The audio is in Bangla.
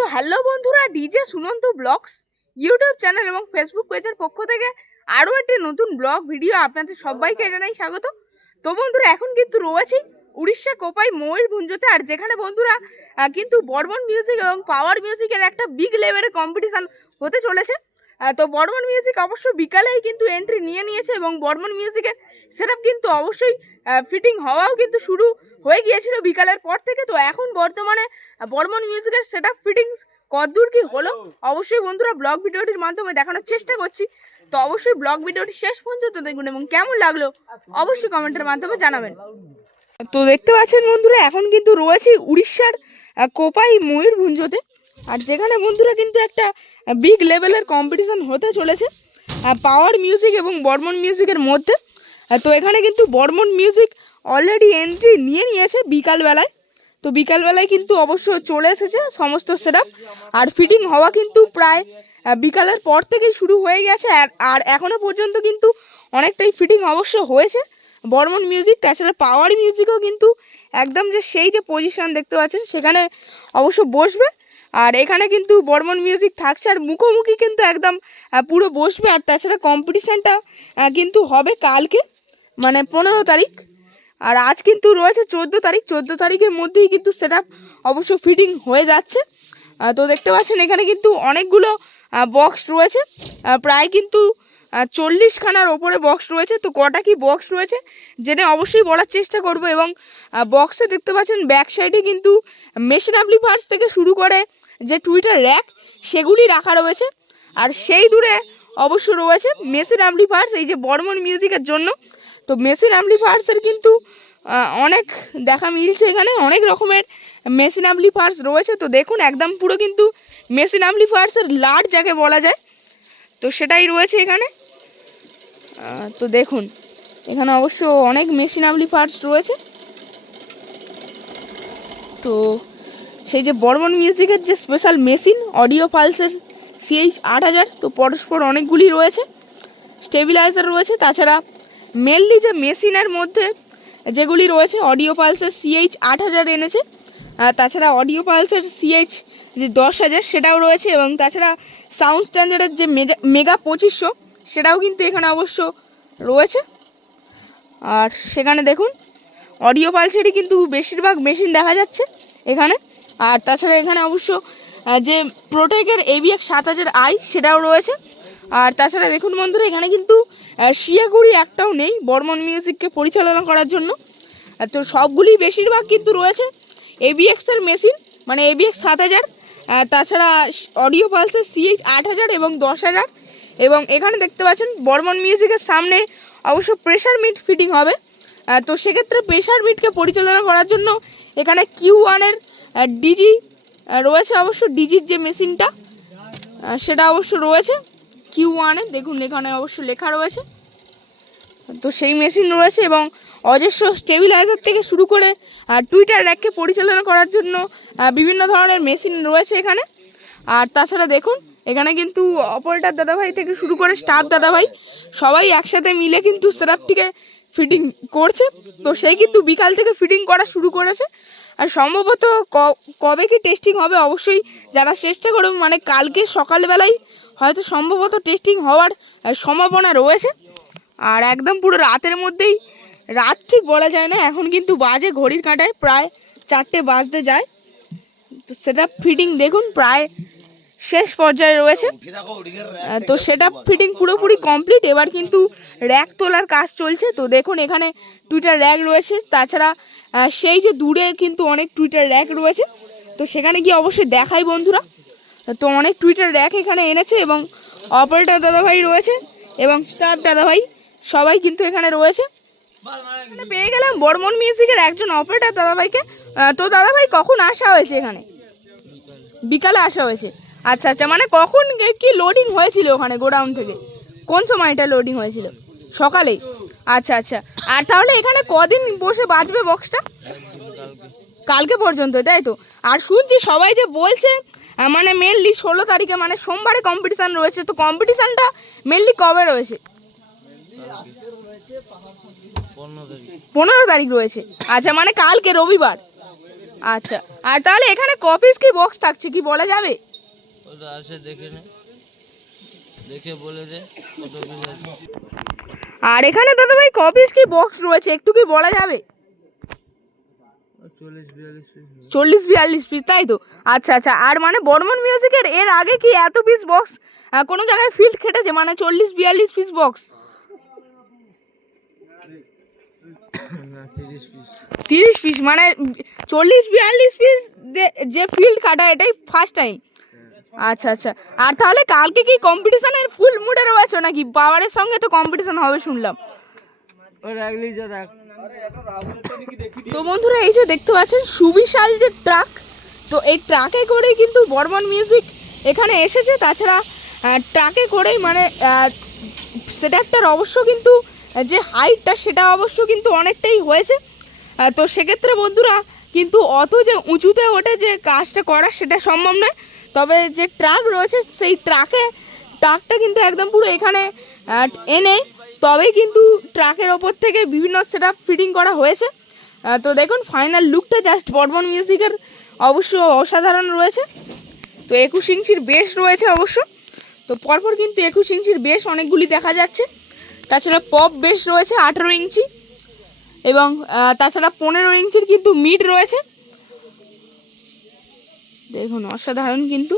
সো হ্যালো বন্ধুরা DJ Sunanta blogs YouTube channel এবং ফেসবুক পেজের পক্ষ থেকে আরও একটি নতুন ব্লগ ভিডিও আপনাদের সবাইকে জানাই স্বাগত। তো বন্ধুরা, এখন কিন্তু রয়েছি উড়িষ্যা কোপাই ময়ূরভঞ্জতে আর যেখানে বন্ধুরা কিন্তু বর্মন মিউজিক এবং পাওয়ার মিউজিকের একটা বিগ লেভেলের কম্পিটিশান হতে চলেছে। তো বর্মন মিউজিক অবশ্য বিকালেই কিন্তু এন্ট্রি নিয়ে নিয়েছে এবং বর্মন মিউজিকের সেট কিন্তু অবশ্যই ফিটিং হওয়াও কিন্তু শুরু হয়ে গিয়েছিল বিকালের পর থেকে। তো এখন বর্তমানে বর্মন মিউজিকের সেট আপ ফিটিংস কতদূর কি হলো, অবশ্যই বন্ধুরা ব্লগ ভিডিওটির মাধ্যমে দেখানোর চেষ্টা করছি। তো অবশ্যই ব্লগ ভিডিওটি শেষ পর্যন্ত দেখুন এবং কেমন লাগল অবশ্যই কমেন্টের মাধ্যমে জানাবেন। তো দেখতে পাচ্ছেন বন্ধুরা, এখন কিন্তু রয়েছে উড়িষ্যার কোপাই ময়ূরভঞ্জতে আর যেখানে বন্ধুরা কিন্তু একটা বিগ লেভেলের কম্পিটিশন হতে চলেছে পাওয়ার মিউজিক এবং বর্মন মিউজিকের মধ্যে। তো এখানে কিন্তু বর্মন মিউজিক অলরেডি এন্ট্রি নিয়ে নিয়েছে বিকালবেলায়। তো বিকালবেলায় কিন্তু অবশ্য চলে এসেছে সমস্ত সেট আর ফিটিং হওয়া কিন্তু প্রায় বিকালের পর থেকেই শুরু হয়ে গেছে। আর এখনও পর্যন্ত কিন্তু অনেকটাই ফিটিং অবশ্য হয়েছে বর্মন মিউজিক তাছাড়া পাওয়ার মিউজিকও কিন্তু একদম যে সেই যে পজিশন দেখতে পাচ্ছেন, সেখানে অবশ্য বসবে। আর এখানে কিন্তু বর্মন মিউজিক থাকছে আর মুখোমুখি কিন্তু একদম পুরো বসবে। আর তাছাড়া কম্পিটিশানটা কিন্তু হবে কালকে মানে পনেরো তারিখ। আর আজ কিন্তু রয়েছে চোদ্দ তারিখ। চোদ্দ তারিখের মধ্যেই কিন্তু সেট অবশ্য ফিটিং হয়ে যাচ্ছে। তো দেখতে পাচ্ছেন এখানে কিন্তু অনেকগুলো বক্স রয়েছে। প্রায় কিন্তু চল্লিশখানার ওপরে বক্স রয়েছে। তো কটা কি বক্স রয়েছে জেনে অবশ্যই বলার চেষ্টা করব। এবং বক্সে দেখতে পাচ্ছেন ব্যাক সাইডে কিন্তু মেশিন অ্যাপ্লিফার্স থেকে শুরু করে যে টুইটার র্যাক, সেগুলি রাখা রয়েছে। আর সেই দূরে অবশ্য রয়েছে মেশিন অ্যাম্পলিফায়ার্স, এই যে বর্মন মিউজিকের জন্য। তো মেশিন অ্যাম্পলিফায়ার্সের কিন্তু অনেক দেখা মিলছে এখানে। অনেক রকমের মেশিন অ্যাম্পলিফায়ার্স রয়েছে। তো দেখুন, একদম পুরো কিন্তু মেশিন অ্যাম্পলিফায়ার্সের লার্জ যাকে বলা যায়। তো সেটাই রয়েছে এখানে। তো দেখুন, এখানে অবশ্য অনেক মেশিন অ্যাম্পলিফায়ার্স রয়েছে। তো সেই যে বর্মন মিউজিকের যে স্পেশাল মেশিন অডিও পালসের সিএইচ আট হাজার, তো পরস্পর অনেকগুলি রয়েছে স্টেবিলাইজার রয়েছে, তাছাড়া মেনলি যে মেশিনের মধ্যে যেগুলি রয়েছে অডিও পালসের সিএইচ আট হাজার এনেছে আর তাছাড়া অডিও পালসের সিএইচ যে দশ হাজার, সেটাও রয়েছে, এবং তাছাড়া সাউন্ড স্ট্যান্ডার্ডের যে মেগা মেগা পঁচিশশো, সেটাও কিন্তু এখানে অবশ্য রয়েছে। আর সেখানে দেখুন অডিও পালসেরই কিন্তু বেশিরভাগ মেশিন দেখা যাচ্ছে, এখানে। আর তাছাড়া এখানে অবশ্য যে প্রোটেকের এবিএক্স সাত হাজার আই, সেটাও রয়েছে। আর তাছাড়া দেখুন বন্ধুরা, এখানে কিন্তু শিয়াগুড়ি একটাও নেই, বর্মন মিউজিককে পরিচালনা করার জন্য। তো সবগুলি বেশিরভাগ কিন্তু রয়েছে এবিএক্সের মেশিন মানে এবিএক্স সাত হাজার তাছাড়া অডিও পালসের সিএইচ আট হাজার এবং দশ হাজার এবং এখানে দেখতে পাচ্ছেন, বর্মন মিউজিকের সামনে অবশ্য প্রেশার মিট ফিটিং হবে। তো সেক্ষেত্রে প্রেশার মিটকে পরিচালনা করার জন্য এখানে কিউ ওয়ানের ডিজি রয়েছে অবশ্য ডিজির যে মেশিনটা সেটা অবশ্য রয়েছে কিউ ওয়ানে দেখুন এখানে অবশ্য লেখা রয়েছে। তো সেই মেশিন রয়েছে এবং অজস্র স্টেবিলাইজার থেকে শুরু করে টুইটার র্যাককে পরিচালনা করার জন্য বিভিন্ন ধরনের মেশিন রয়েছে এখানে। আর তাছাড়া দেখুন, এখানে কিন্তু অপারেটার দাদাভাই থেকে শুরু করে স্টাফ দাদাভাই, সবাই একসাথে মিলে কিন্তু সেটআপটিকে ফিটিং করছে। তো সেই কিন্তু বিকাল থেকে ফিটিং করা শুরু করেছে। আর সম্ভবত কবে কি টেস্টিং হবে অবশ্যই যারা চেষ্টা করবে মানে কালকে সকালবেলায় হয়তো সম্ভবত টেস্টিং হওয়ার সম্ভাবনা রয়েছে। আর একদম পুরো রাতের মধ্যেই, রাত ঠিক বলা যায় না, এখন কিন্তু বাজে ঘড়ির কাঁটায় প্রায় চারটে বাজতে যায়। তো সেটা ফিটিং দেখুন, প্রায় শেষ পর্যায়ে রয়েছে। তো সেটা ফিটিং পুরোপুরি কমপ্লিট এবার কিন্তু র্যাক তোলার কাজ চলছে। তো দেখুন, এখানে টুইটার র্যাক রয়েছে। তাছাড়া সেই যে দূরে কিন্তু অনেক টুইটার র্যাক রয়েছে। তো সেখানে গিয়ে অবশ্যই দেখাই বন্ধুরা। তো অনেক টুইটার র্যাক এখানে এনেছে এবং অপারেটর দাদাভাই রয়েছে এবং স্টাফ দাদাভাই সবাই কিন্তু এখানে রয়েছে। পেয়ে গেলাম বর্মন মিউজিকের একজন অপারেটর দাদাভাইকে। তো দাদাভাই, কখন আসা হয়েছে এখানে? বিকালে আসা হয়েছে। আচ্ছা আচ্ছা মানে কখন কি লোডিং হয়েছিল ওখানে গোডাউন থেকে? কোন সময়টা লোডিং হয়েছিল? সকালে আচ্ছা আচ্ছা। আর তাহলে এখানে কদিন বসে বাজবে বক্সটা কালকে পর্যন্ত, তাই তো? আর শুনছি সবাই যে বলছে মানে মেনলি ষোলো তারিখে মানে সোমবারে কম্পিটিশান রয়েছে, তো কম্পিটিশানটা মেনলি কবে রয়েছে? পনেরো তারিখ রয়েছে। আচ্ছা মানে কালকে রবিবার। আচ্ছা আর তাহলে এখানে কপিস কি বক্স থাকছে, কি বলা যাবে? আছে দেখে নে। দেখে বলে দে কত পিস আর এখানে দাদা ভাই কপিস কি বক্স রয়েছে? একটু কি বলা যাবে? চল্লিশ বিয়াল্লিশ পিস পিস তাই তো? আচ্ছা আচ্ছা। আর মানে বর্মন মিউজিকের এর আগে কি এত পিস বক্স কোনো জায়গায় ফিল্ড খেটেছে? মানে চল্লিশ বিয়াল্লিশ পিস বক্স পিস তিরিশ পিস মানে চল্লিশ বিয়াল্লিশ পিস যে ফিল্ড কাটা এটাই ফার্স্ট টাইম আচ্ছা আচ্ছা। আর তাহলে কালকে কি কম্পিটিশনের ফুল মুডে রয়েছে নাকি? পাওয়ারের সঙ্গে তো কম্পিটিশন হবে শুনলাম। তো বন্ধুরা এই যে দেখতে পাচ্ছেন সুবিশাল যে ট্রাক তো এই ট্রাকে করেই কিন্তু বর্মন মিউজিক এখানে এসেছে। তাছাড়া ট্রাকে করেই মানে সেটারটার অবশ্য কিন্তু যে হাইটটা সেটা অবশ্য কিন্তু অনেকটাই হয়েছে। তো সেক্ষেত্রে বন্ধুরা, কিন্তু অত যে উঁচুতে ওঠে যে কাজটা করা সেটা সম্ভব নয়। তবে যে ট্রাক রয়েছে, সেই ট্রাকে, ট্রাকটা কিন্তু একদম পুরো এখানে এনে তবেই কিন্তু ট্রাকের ওপর থেকে বিভিন্ন সেট ফিটিং করা হয়েছে। তো দেখুন ফাইনাল লুকটা জাস্ট বর্মন মিউজিকের অবশ্য অসাধারণ রয়েছে। তো একুশ ইঞ্চির বেশ রয়েছে অবশ্য। তো পরপর কিন্তু একুশ ইঞ্চির বেশ অনেকগুলি দেখা যাচ্ছে। তাছাড়া পপ বেশ রয়েছে আঠেরো ইঞ্চি। এবং তাছাড়া পনেরো ইঞ্চির কিন্তু মিড রয়েছে। দেখুন অসাধারণ কিন্তু।